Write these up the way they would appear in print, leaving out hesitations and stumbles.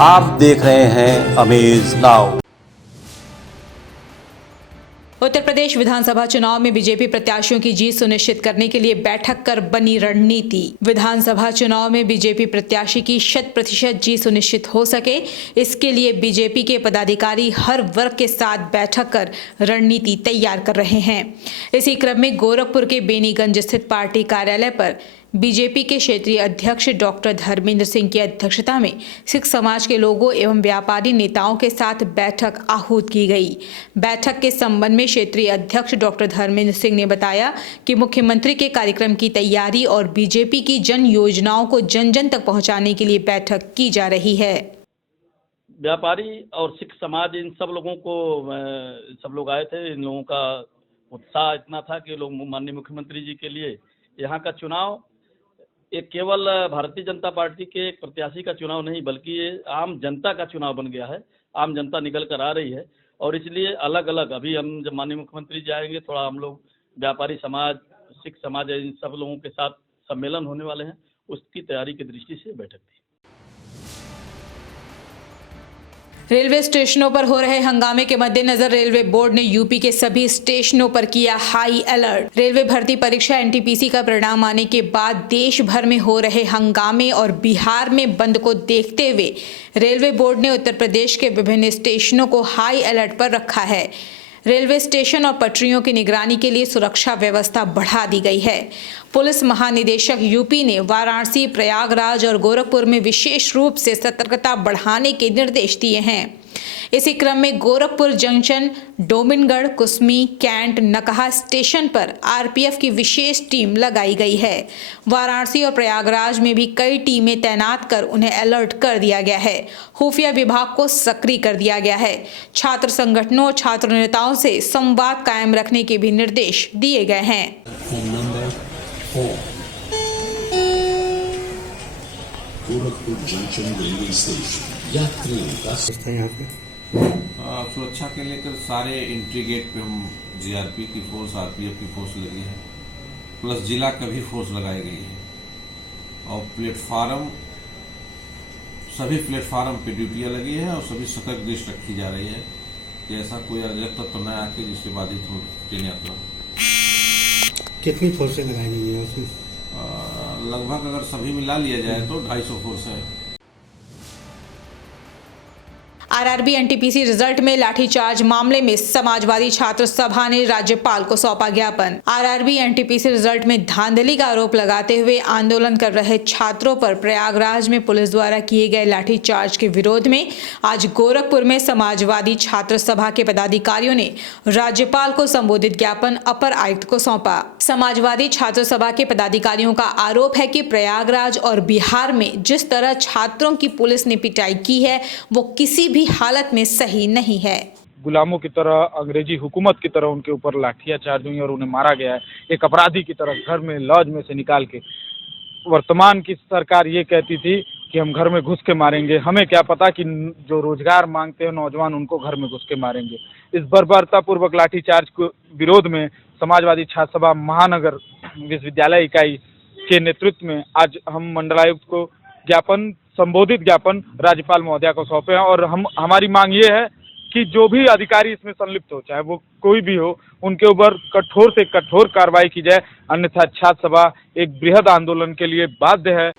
आप देख रहे हैं अमेज नाउ। उत्तर प्रदेश विधानसभा चुनाव में बीजेपी प्रत्याशियों की जीत सुनिश्चित करने के लिए बैठक कर बनी रणनीति। विधानसभा चुनाव में बीजेपी प्रत्याशी की 100% जीत सुनिश्चित हो सके, इसके लिए बीजेपी के पदाधिकारी हर वर्ग के साथ बैठक कर रणनीति तैयार कर रहे हैं। इसी क्रम में गोरखपुर के बेनीगंज स्थित पार्टी कार्यालय पर बीजेपी के क्षेत्रीय अध्यक्ष डॉक्टर धर्मेंद्र सिंह की अध्यक्षता में सिख समाज के लोगों एवं व्यापारी नेताओं के साथ बैठक आहूत की गई। बैठक के संबंध में क्षेत्रीय अध्यक्ष डॉक्टर धर्मेंद्र सिंह ने बताया कि मुख्यमंत्री के कार्यक्रम की तैयारी और बीजेपी की जन योजनाओं को जन जन तक पहुंचाने के लिए बैठक की जा रही है। व्यापारी और सिख समाज, इन सब लोगों को सब लोग आए थे। इन लोगों का उत्साह इतना था कि लोग माननीय मुख्यमंत्री जी के लिए यहाँ का चुनाव एक केवल भारतीय जनता पार्टी के एक प्रत्याशी का चुनाव नहीं, बल्कि ये आम जनता का चुनाव बन गया है। आम जनता निकल कर आ रही है और इसलिए अलग अलग अभी हम जब माननीय मुख्यमंत्री जी आएंगे, थोड़ा हम लोग व्यापारी समाज, सिख समाज, इन सब लोगों के साथ सम्मेलन होने वाले हैं, उसकी तैयारी की दृष्टि से बैठक थी। रेलवे स्टेशनों पर हो रहे हंगामे के मद्देनजर रेलवे बोर्ड ने यूपी के सभी स्टेशनों पर किया हाई अलर्ट। रेलवे भर्ती परीक्षा एनटीपीसी का परिणाम आने के बाद देश भर में हो रहे हंगामे और बिहार में बंद को देखते हुए रेलवे बोर्ड ने उत्तर प्रदेश के विभिन्न स्टेशनों को हाई अलर्ट पर रखा है। रेलवे स्टेशन और पटरियों की निगरानी के लिए सुरक्षा व्यवस्था बढ़ा दी गई है। पुलिस महानिदेशक यूपी ने वाराणसी, प्रयागराज और गोरखपुर में विशेष रूप से सतर्कता बढ़ाने के निर्देश दिए हैं। इसी क्रम में गोरखपुर जंक्शन, डोमिनगढ़, कुसमी, कैंट, नकहा स्टेशन पर आरपीएफ की विशेष टीम लगाई गई है। वाराणसी और प्रयागराज में भी कई टीमें तैनात कर उन्हें अलर्ट कर दिया गया है। खुफिया विभाग को सक्रिय कर दिया गया है। छात्र संगठनों और छात्र नेताओं से संवाद कायम रखने के भी निर्देश दिए गए हैं। गोरखपुर जंक्शन रेलवे स्टेशन यात्रियों का यहाँ पे सुरक्षा के लेकर सारे एंट्री गेट पे हम जीआरपी की फोर्स, आरपीएफ की फोर्स लगी है, प्लस जिला का भी फोर्स लगाई गई है और सभी प्लेटफार्म पे ड्यूटियां लगी है और सभी सतर्क दृष्टि रखी जा रही है कि ऐसा कोई अराजक तत्व तो न आके जिससे बाधित हो ट्रेन यात्रा। कितनी फोर्सें लगाई गई है उसमें? लगभग अगर सभी मिला लिया जाए तो 250 फोर्स है। आरआरबी एनटीपीसी रिजल्ट में लाठीचार्ज मामले में समाजवादी छात्र सभा ने राज्यपाल को सौंपा ज्ञापन। आरआरबी एनटीपीसी रिजल्ट में धांधली का आरोप लगाते हुए आंदोलन कर रहे छात्रों पर प्रयागराज में पुलिस द्वारा किए गए लाठीचार्ज के विरोध में आज गोरखपुर में समाजवादी छात्र सभा के पदाधिकारियों ने राज्यपाल को संबोधित ज्ञापन अपर आयुक्त को सौंपा। समाजवादी छात्र सभा के पदाधिकारियों का आरोप है कि प्रयागराज और बिहार में जिस तरह छात्रों की पुलिस ने पिटाई की है वो किसी भी हालत में सही नहीं है। गुलामों की तरह, अंग्रेजी हुकूमत की तरह उनके ऊपर लाठियां चार्ज हुई और उन्हें मारा गया है, एक अपराधी की तरह घर में लॉज में से निकाल के। वर्तमान की सरकार ये कहती थी कि हम घर में घुस के मारेंगे, हमें क्या पता कि जो रोजगार मांगते हैं नौजवान उनको घर में घुस के मारेंगे। इस बर्बरतापूर्वक लाठीचार्ज के विरोध में समाजवादी छात्र सभा महानगर विश्वविद्यालय इकाई के नेतृत्व में आज हम मंडलायुक्त को संबोधित ज्ञापन राज्यपाल महोदया को सौंपे हैं और हमारी मांग ये है कि जो भी अधिकारी इसमें संलिप्त हो, चाहे वो कोई भी हो, उनके ऊपर कठोर से कठोर कार्रवाई की जाए, अन्यथा छात्र सभा एक बृहद आंदोलन के लिए बाध्य है।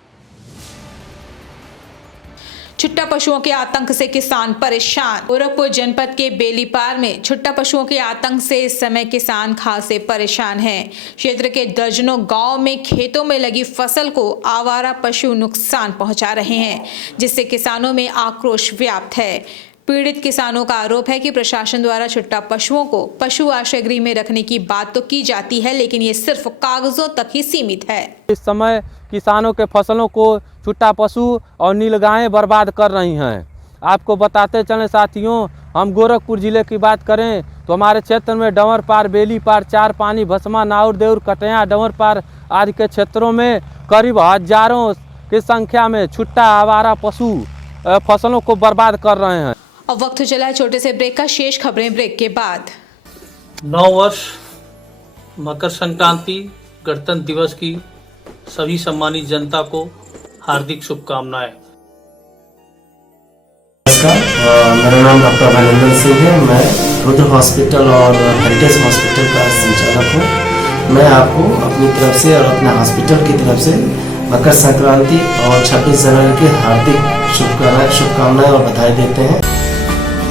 छुट्टा पशुओं के आतंक से किसान परेशान। गोरखपुर जनपद के बेलीपार में छुट्टा पशुओं के आतंक से इस समय किसान खासे परेशान हैं। क्षेत्र के दर्जनों गांव में खेतों में लगी फसल को आवारा पशु नुकसान पहुंचा रहे हैं, जिससे किसानों में आक्रोश व्याप्त है। पीड़ित किसानों का आरोप है कि प्रशासन द्वारा छुट्टा पशुओं को पशु आश्रय गृह में रखने की बात तो की जाती है, लेकिन ये सिर्फ कागजों तक ही सीमित है। इस समय किसानों के फसलों को छुट्टा पशु और नीलगायें बर्बाद कर रही हैं। आपको बताते चलें साथियों, हम गोरखपुर जिले की बात करें तो हमारे क्षेत्र में डंवरपार, बेलीपार, चार पानी, भसमा, नाउर, देउर, कटैया, डंवरपार आदि के क्षेत्रों में करीब हजारों की संख्या में छुट्टा आवारा पशु फसलों को बर्बाद कर रहे हैं। अब वक्त चला है छोटे से ब्रेक का। शेष खबरें ब्रेक के बाद। नव वर्ष, मकर संक्रांति, गणतंत्र दिवस की सभी सम्मानित जनता को हार्दिक शुभकामनाएं। मेरा नाम डॉक्टर अभिनंदन सिंह है। मैं रुद्र हॉस्पिटल और हेरिटेज हॉस्पिटल का संचालक हूँ। मैं आपको अपनी तरफ से और अपने हॉस्पिटल की तरफ से मकर संक्रांति और 26 जनवरी की हार्दिक शुभकामनाएं और बधाई देते हैं।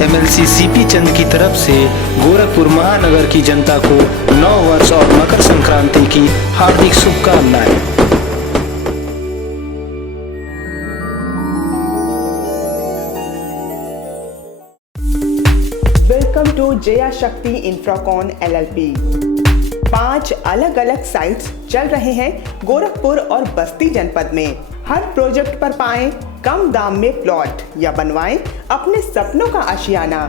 MLC CP चंद की तरफ से गोरखपुर महानगर की जनता को नव वर्ष और मकर संक्रांति की हार्दिक शुभकामनाएं। वेलकम टू जया शक्ति इंफ्राकॉन LLP। 5 अलग अलग साइट्स चल रहे हैं गोरखपुर और बस्ती जनपद में। हर प्रोजेक्ट पर पाएं कम दाम में प्लॉट या बनवाएं अपने सपनों का आशियाना।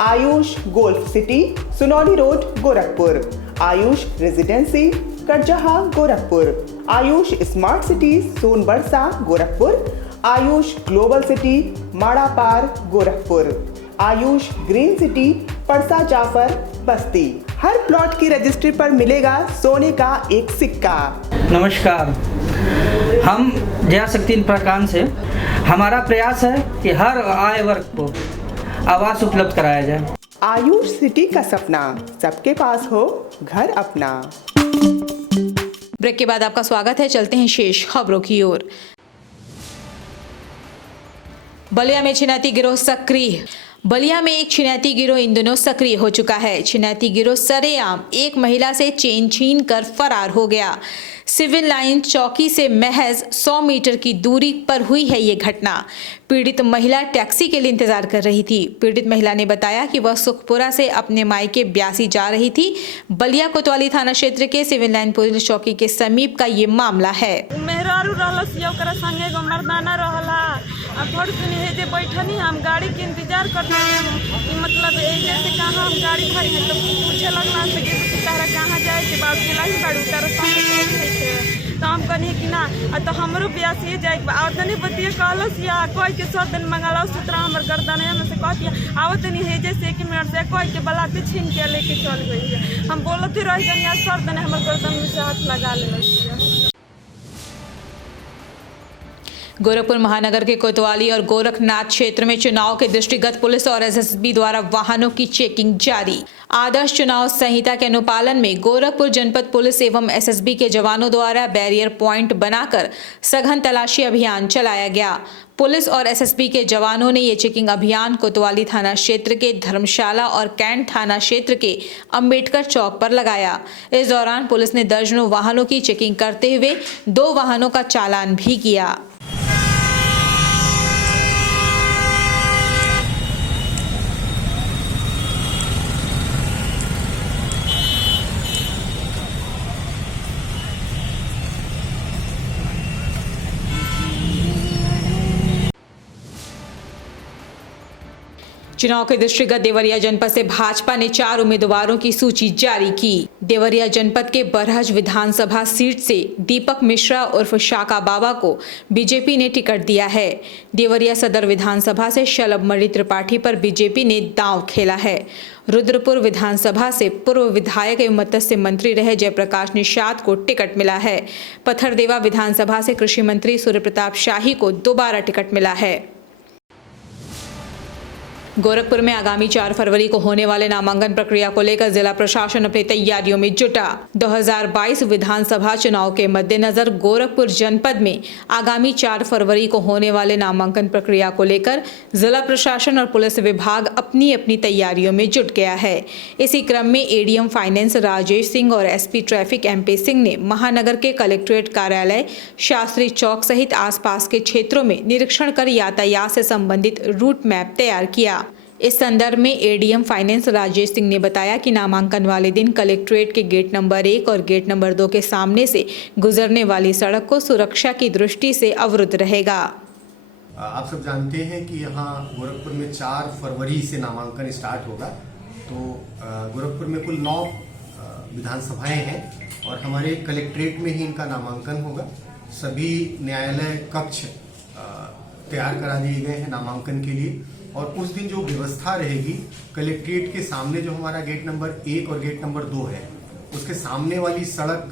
Ayush Golf City, Sunauli Road, Gorakhpur. Ayush Residency, Karjaha, Gorakhpur. Ayush Smart City, Sonbarsa, Gorakhpur. Ayush Global City, Marapar, Gorakhpur. Ayush Green City, Parsa Jafar, Basti. हर प्लॉट की रजिस्ट्री पर मिलेगा सोने का एक सिक्का। नमस्कार, हम जया शक्ति इंफ्राकॉन से हमारा प्रयास है कि हर आय वर्ग को आवास उपलब्ध कराया जाए। आयुष सिटी का सपना, सबके पास हो घर अपना। ब्रेक के बाद आपका स्वागत है। चलते हैं शेष खबरों की ओर। बलिया में छिनैती गिरोह सक्रिय। बलिया में एक छिनैती गिरोह इन दिनों सक्रिय हो चुका है। छिनैती गिरोह सरेआम एक महिला से चेन छीन कर फरार हो गया। सिविल लाइन चौकी से महज 100 मीटर की दूरी पर हुई है ये घटना। पीड़ित महिला टैक्सी के लिए इंतजार कर रही थी। पीड़ित महिला ने बताया कि वह सुखपुरा से अपने मायके ब्यासी जा रही थी। बलिया कोतवाली थाना क्षेत्र के सिविल लाइन पुलिस चौकी के समीप का ये मामला है। बैठनी हम गाड़ी के इंतजार करते हैं, मतलब जैसे कहाँ हम गाड़ी भरी है तो पूछे लगना से कि तारा कहाँ जाए के बाद गेला ही गाड़ी तारा सामने तो हम कहनी कि ना तो हमरो ब्यासी जाए और तनी बतिए कहलस या कोई के 100 दिन मंगाला सुतरा हमर गर्दन है में से कहती आवत नहीं है जैसे 1 मिनट से कोई के बलाते छीन के लेके चल गई है। हम बोलते रह गए या 100 दिन हमर गर्दन में से हाथ लगा ले। गोरखपुर महानगर के कोतवाली और गोरखनाथ क्षेत्र में चुनाव के दृष्टिगत पुलिस और SSB द्वारा वाहनों की चेकिंग जारी। आदर्श चुनाव संहिता के अनुपालन में गोरखपुर जनपद पुलिस एवं SSB के जवानों द्वारा बैरियर पॉइंट बनाकर सघन तलाशी अभियान चलाया गया। पुलिस और SSB के जवानों ने ये चेकिंग अभियान कोतवाली थाना क्षेत्र के धर्मशाला और कैंट थाना क्षेत्र के अंबेडकर चौक पर लगाया। इस दौरान पुलिस ने दर्जनों वाहनों की चेकिंग करते हुए 2 वाहनों का चालान भी किया। चुनाव के दृष्टिगत देवरिया जनपद से भाजपा ने 4 उम्मीदवारों की सूची जारी की। देवरिया जनपद के बरहज विधानसभा सीट से दीपक मिश्रा उर्फ शाका बाबा को बीजेपी ने टिकट दिया है। देवरिया सदर विधानसभा से शलभमणि त्रिपाठी पर बीजेपी ने दांव खेला है। रुद्रपुर विधानसभा से पूर्व विधायक एवं मत्स्य मंत्री रहे जयप्रकाश निषाद को टिकट मिला है। पत्थरदेवा विधानसभा से कृषि मंत्री सूर्य प्रताप शाही को दोबारा टिकट मिला है। गोरखपुर में आगामी 4 फरवरी को होने वाले नामांकन प्रक्रिया को लेकर जिला प्रशासन अपनी तैयारियों में जुटा। 2022 विधानसभा चुनाव के मद्देनजर गोरखपुर जनपद में आगामी 4 फरवरी को होने वाले नामांकन प्रक्रिया को लेकर जिला प्रशासन और पुलिस विभाग अपनी अपनी तैयारियों में जुट गया है। इसी क्रम में ADM फाइनेंस राजेश सिंह और SP ट्रैफिक MP सिंह ने महानगर के कलेक्ट्रेट कार्यालय, शास्त्री चौक सहित आसपास के क्षेत्रों में निरीक्षण कर यातायात से संबंधित रूट मैप तैयार किया। इस संदर्भ में ADM फाइनेंस राजेश सिंह ने बताया कि नामांकन वाले दिन कलेक्ट्रेट के गेट नंबर 1 और गेट नंबर 2 के सामने से गुजरने वाली सड़क को सुरक्षा की दृष्टि से अवरुद्ध रहेगा। आप सब जानते हैं कि यहाँ गोरखपुर में 4 फरवरी से नामांकन स्टार्ट होगा। तो गोरखपुर में कुल 9 विधानसभाएं हैं और हमारे कलेक्ट्रेट में ही इनका नामांकन होगा। सभी न्यायालय कक्ष तैयार करा दिए गए हैं नामांकन के लिए और उस दिन जो व्यवस्था रहेगी कलेक्ट्रेट के सामने जो हमारा गेट नंबर 1 और गेट नंबर 2 है उसके सामने वाली सड़क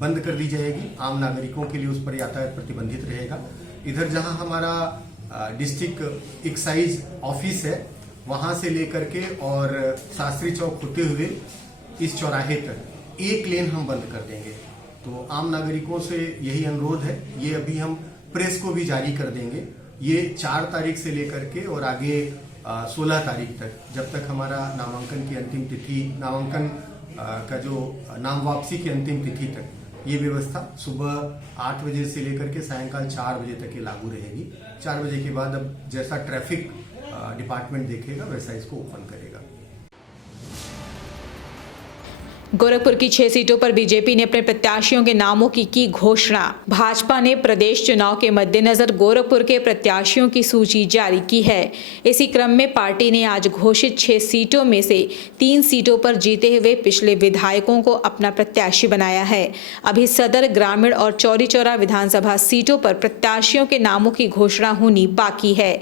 बंद कर दी जाएगी। आम नागरिकों के लिए उस पर यातायात प्रतिबंधित रहेगा। इधर जहां हमारा डिस्ट्रिक्ट एक्साइज ऑफिस है वहां से लेकर के और शास्त्री चौक होते हुए इस चौराहे तक एक लेन हम बंद कर देंगे। तो आम नागरिकों से यही अनुरोध है, ये अभी हम प्रेस को भी जारी कर देंगे। ये 4 तारीख से लेकर के और आगे 16 तारीख तक, जब तक हमारा नामांकन की अंतिम तिथि, नामांकन का जो नाम वापसी की अंतिम तिथि तक, ये व्यवस्था सुबह 8 बजे से लेकर के सायंकाल 4 बजे तक ये लागू रहेगी। 4 बजे के बाद अब जैसा ट्रैफिक डिपार्टमेंट देखेगा वैसा इसको ओपन करेगा। गोरखपुर की 6 सीटों पर बीजेपी ने अपने प्रत्याशियों के नामों की घोषणा। भाजपा ने प्रदेश चुनाव के मद्देनजर गोरखपुर के प्रत्याशियों की सूची जारी की है। इसी क्रम में पार्टी ने आज घोषित 6 सीटों में से 3 सीटों पर जीते हुए पिछले विधायकों को अपना प्रत्याशी बनाया है। अभी सदर, ग्रामीण और चौरी चौरा विधानसभा सीटों पर प्रत्याशियों के नामों की घोषणा होनी बाकी है।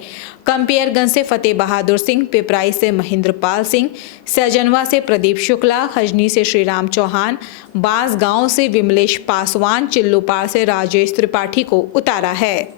कंपियरगंज से फतेह बहादुर सिंह, पिपराई से महेंद्रपाल सिंह, सैजनवा से प्रदीप शुक्ला, हजनी से श्रीराम चौहान, बांसगांव से विमलेश पासवान, चिल्लूपाड़ से राजेश त्रिपाठी को उतारा है।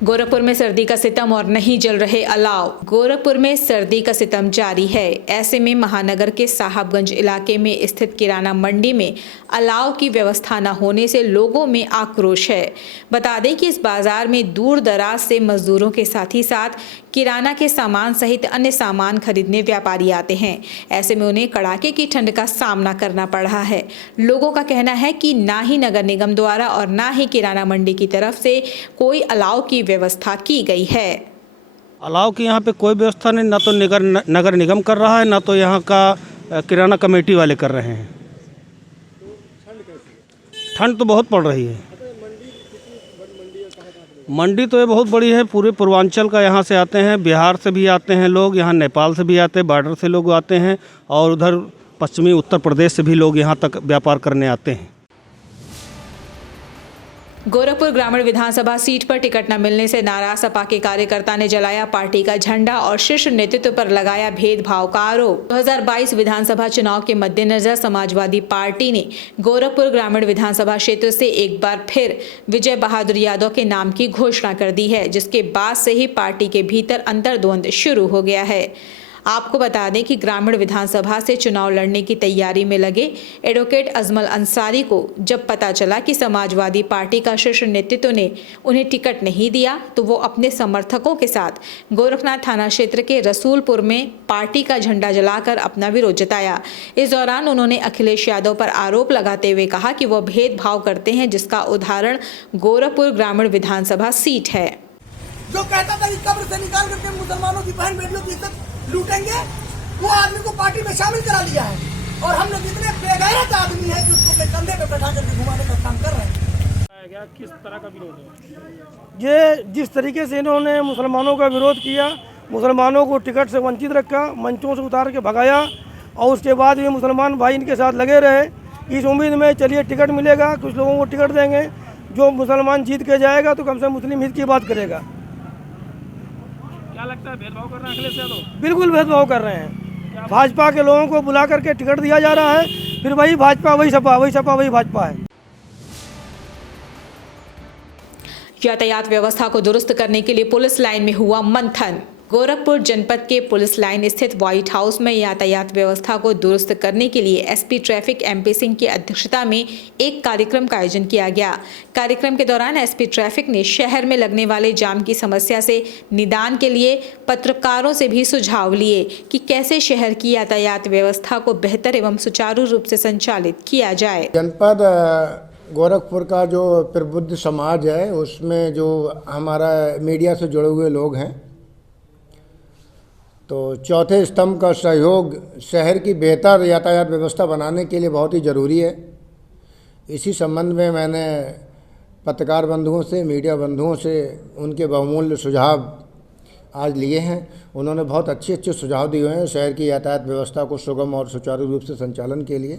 गोरखपुर में सर्दी का सितम और नहीं जल रहे अलाव। गोरखपुर में सर्दी का सितम जारी है। ऐसे में महानगर के साहबगंज इलाके में स्थित किराना मंडी में अलाव की व्यवस्था न होने से लोगों में आक्रोश है। बता दें कि इस बाजार में दूर दराज से मजदूरों के साथ ही साथ किराना के सामान सहित अन्य सामान खरीदने व्यापारी आते हैं। ऐसे में उन्हें कड़ाके की ठंड का सामना करना पड़ रहा है। लोगों का कहना है कि ना ही नगर निगम द्वारा और ना ही किराना मंडी की तरफ से कोई अलाव की व्यवस्था की गई है। अलाव की यहाँ पे कोई व्यवस्था नहीं, ना तो नगर निगम कर रहा है, ना तो यहाँ का किराना कमेटी वाले कर रहे हैं। ठंड तो बहुत पड़ रही है। मंडी तो ये बहुत बड़ी है, पूरे पूर्वांचल का यहाँ से आते हैं, बिहार से भी आते हैं लोग, यहाँ नेपाल से भी आते हैं, बॉर्डर से लोग आते हैं और उधर पश्चिमी उत्तर प्रदेश से भी लोग यहाँ तक व्यापार करने आते हैं। गोरखपुर ग्रामीण विधानसभा सीट पर टिकट न मिलने से नाराज सपा के कार्यकर्ता ने जलाया पार्टी का झंडा और शीर्ष नेतृत्व पर लगाया भेदभाव का आरोप। 2022 विधानसभा चुनाव के मद्देनजर समाजवादी पार्टी ने गोरखपुर ग्रामीण विधानसभा क्षेत्र से एक बार फिर विजय बहादुर यादव के नाम की घोषणा कर दी है, जिसके बाद से ही पार्टी के भीतर अंतर्द्वंद शुरू हो गया है। आपको बता दें कि ग्रामीण विधानसभा से चुनाव लड़ने की तैयारी में लगे एडवोकेट अजमल अंसारी को जब पता चला कि समाजवादी पार्टी का शीर्ष नेतृत्व ने उन्हें टिकट नहीं दिया, तो वो अपने समर्थकों के साथ गोरखनाथ थाना क्षेत्र के रसूलपुर में पार्टी का झंडा जलाकर अपना विरोध जताया। इस दौरान उन्होंने अखिलेश यादव पर आरोप लगाते हुए कहा कि वह भेदभाव करते हैं, जिसका उदाहरण गोरखपुर ग्रामीण विधानसभा सीट है। जो कहता था कि कब्र से निकाल करके मुसलमानों की बहन बेटियों की इज्जत लूटेंगे, वो आदमी को पार्टी में शामिल करा लिया है और हमने जितने बेगैरत आदमी है कि उसको अपने कंधे पे बैठा करके घुमाने का काम कर रहे हैं। किस तरह का विरोध है? ये जिस तरीके से इन्होंने मुसलमानों का विरोध किया, मुसलमानों को टिकट से वंचित रखा, मंचों से उतार के भगाया और उसके बाद ये मुसलमान भाई इनके साथ लगे रहे इस उम्मीद में चलिए टिकट मिलेगा, कुछ लोगों को टिकट देंगे, जो मुसलमान जीत के जाएगा तो कम से कम मुस्लिम हित की बात करेगा। क्या लगता है भेदभाव कर रहे हैं अखिलेश यादव? बिल्कुल भेदभाव कर रहे हैं। भाजपा के लोगों को बुला करके टिकट दिया जा रहा है, फिर वही भाजपा वही सपा, वही सपा वही भाजपा है। यातायात व्यवस्था को दुरुस्त करने के लिए पुलिस लाइन में हुआ मंथन। गोरखपुर जनपद के पुलिस लाइन स्थित व्हाइट हाउस में यातायात व्यवस्था को दुरुस्त करने के लिए एसपी ट्रैफिक एमपी सिंह की अध्यक्षता में एक कार्यक्रम का आयोजन किया गया। कार्यक्रम के दौरान एसपी ट्रैफिक ने शहर में लगने वाले जाम की समस्या से निदान के लिए पत्रकारों से भी सुझाव लिए कि कैसे शहर की यातायात व्यवस्था को बेहतर एवं सुचारू रूप से संचालित किया जाए। जनपद गोरखपुर का जो प्रबुद्ध समाज है, उसमें जो हमारा मीडिया से जुड़े हुए लोग हैं, तो चौथे स्तंभ का सहयोग शहर की बेहतर यातायात व्यवस्था बनाने के लिए बहुत ही ज़रूरी है। इसी संबंध में मैंने पत्रकार बंधुओं से, मीडिया बंधुओं से उनके बहुमूल्य सुझाव आज लिए हैं। उन्होंने बहुत अच्छे सुझाव दिए हैं शहर की यातायात व्यवस्था को सुगम और सुचारू रूप से संचालन के लिए।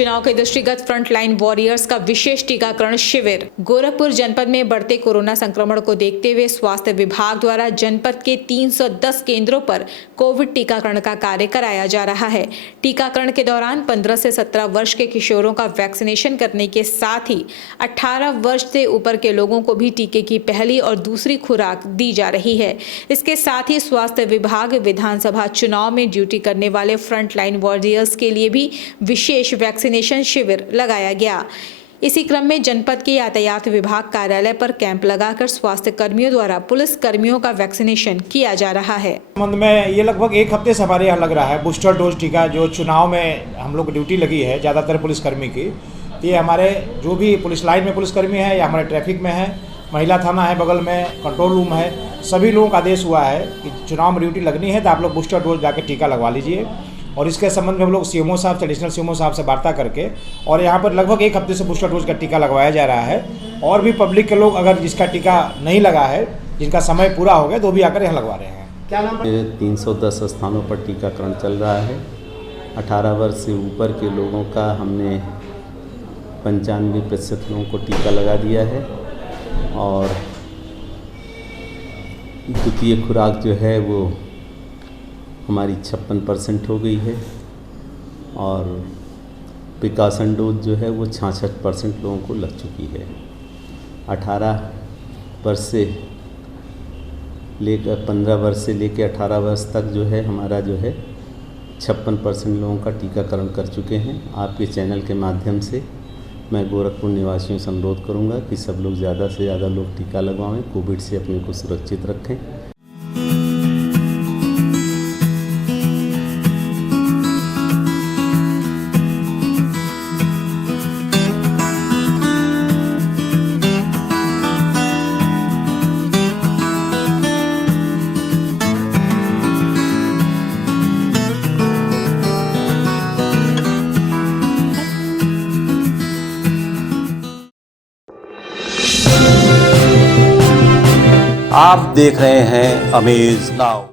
चुनाव के दृष्टिगत फ्रंटलाइन वॉरियर्स का विशेष टीकाकरण शिविर। गोरखपुर जनपद में बढ़ते कोरोना संक्रमण को देखते हुए स्वास्थ्य विभाग द्वारा जनपद के 310 केंद्रों पर कोविड टीकाकरण का कार्य कराया जा रहा है। टीकाकरण के दौरान 15 से 17 वर्ष के किशोरों का वैक्सीनेशन करने के साथ ही 18 वर्ष से ऊपर के लोगों को भी टीके की पहली और दूसरी खुराक दी जा रही है। इसके साथ ही स्वास्थ्य विभाग विधानसभा चुनाव में ड्यूटी करने वाले फ्रंटलाइन वॉरियर्स के लिए भी विशेष वैक्सीनेशन शिविर लगाया गया। इसी क्रम में जनपद के यातायात विभाग कार्यालय पर कैंप लगाकर स्वास्थ्य कर्मियों द्वारा पुलिस कर्मियों का वैक्सीनेशन किया जा रहा है। संबंध में ये लगभग एक हफ्ते से हमारे यहाँ लग रहा है बूस्टर डोज टीका, जो चुनाव में हम लोग को ड्यूटी लगी है ज़्यादातर पुलिसकर्मी की। ये हमारे जो भी पुलिस लाइन में पुलिसकर्मी है या हमारे ट्रैफिक में है, महिला थाना है बगल में, कंट्रोल रूम है, सभी लोगों का आदेश हुआ है कि चुनाव में ड्यूटी लगनी है तो आप लोग बूस्टर डोज जाकर टीका लगवा लीजिए। और इसके संबंध में हम लोग सीएमओ साहब से, एडिशनल सीएमओ साहब से वार्ता करके और यहाँ पर लगभग एक हफ्ते से बूस्टर डोज का टीका लगवाया जा रहा है। और भी पब्लिक के लोग अगर जिसका टीका नहीं लगा है, जिनका समय पूरा हो गया, तो भी आकर यहाँ लगवा रहे हैं। क्या नाम? 310 स्थानों पर टीकाकरण चल रहा है। 18 वर्ष से ऊपर के लोगों का हमने 95% लोगों को टीका लगा दिया है और द्वितीय खुराक जो है वो हमारी 56% हो गई है और प्रिकॉशन डोज जो है वो 66% लोगों को लग चुकी है। 18 वर्ष से लेकर 15 वर्ष से लेकर 18 वर्ष तक जो है हमारा जो है 56% लोगों का टीकाकरण कर चुके हैं। आपके चैनल के माध्यम से मैं गोरखपुर निवासियों से अनुरोध करूंगा कि सब लोग ज़्यादा से ज़्यादा लोग टीका लगवाएं, कोविड से अपने को सुरक्षित रखें। आप देख रहे हैं अमेज नाउ।